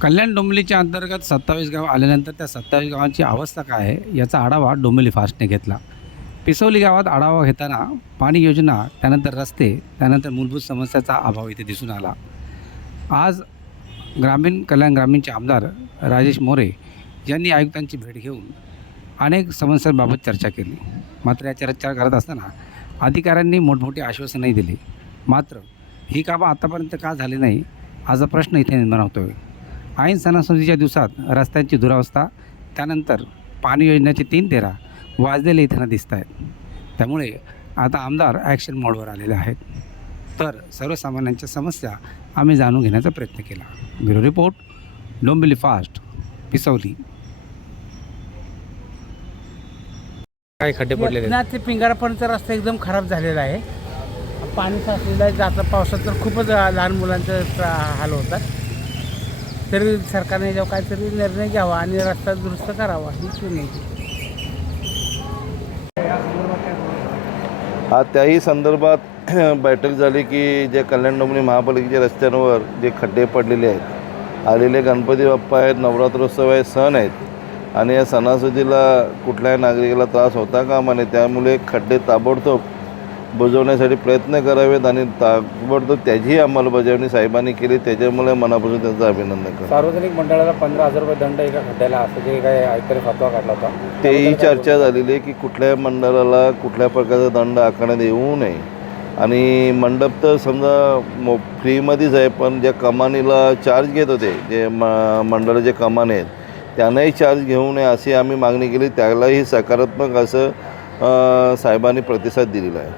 कल्याण डोंबिवलीच्या अंतर्गत सत्तावीस गाव आल्यानंतर त्या सत्तावीस गावांची अवस्था काय आहे याचा आढावा डोंबिवली फास्टने घेतला. पिसवली गावात आढावा घेताना पाणी योजना त्यानंतर रस्ते त्यानंतर मूलभूत समस्याचा अभाव इथे दिसून आला. आज ग्रामीण कल्याण ग्रामीणचे आमदार राजेश मोरे यांनी आयुक्तांची भेट घेऊन अनेक समस्यांबाबत चर्चा केली. मात्र या चर्चा करत असताना अधिकाऱ्यांनी मोठमोठी आश्वासनही दिली. मात्र ही कामं आतापर्यंत का झाली नाही असा प्रश्न इथे निर्माण होतो आहे ऐन सणासुदीच्या दिवसात रस्त्यांची दुरावस्था त्यानंतर पाणी योजनेचे तीन तेरा वाजलेले इथं दिसत आहेत. त्यामुळे आता आमदार ॲक्शन मोडवर आलेले आहेत. तर सर्वसामान्यांच्या समस्या आम्ही जाणून घेण्याचा प्रयत्न केला. ब्युरो रिपोर्ट डोंबिवली फास्ट पिसवली. काय खड्डे पडलेले ना ते पिंगारापर्यंतचा रस्ता एकदम खराब झालेला आहे. पाणी साचलेलं आहे. जाता पावसात तर खूपच लहान मुलांचं हाल होतात. तरी सरकारने जेव्हा काहीतरी निर्णय घ्यावा आणि रस्ता दुरुस्त करावा हीच विनंती आज त्याही संदर्भात बैठक झाली की जे कल्याण डोंबरी महापालिकेच्या रस्त्यांवर जे खड्डे पडलेले आहेत आलेले गणपती बाप्पा आहेत नवरात्रोत्सव आहे सण आहेत आणि या सणासुदीला कुठल्याही नागरिकाला त्रास होता कामा नये त्यामुळे खड्डे ताबडतोब बुजवण्यासाठी प्रयत्न करावेत आणि ताबडतोब त्याचीही अंमलबजावणी साहेबांनी केली. त्याच्यामुळे मनापासून त्यांचं अभिनंदन करतो. सार्वजनिक मंडळाला पंधरा हजार रुपये दंड एका खड्ड्याला असं जे काही आयुक्तांनी फतवा काढला होता तेही चर्चा झालेली आहे की कुठल्याही मंडळाला कुठल्या प्रकारचा दंड आकारण्यात येऊ नये. आणि मंडप तर समजा मो फ्रीमध्येच आहे पण ज्या कमानीला चार्ज घेत होते जे म मंडळाचे कमाने आहेत त्यांनाही चार्ज घेऊ नये अशी आम्ही मागणी केली. त्यालाही सकारात्मक असं साहेबांनी प्रतिसाद दिलेला आहे.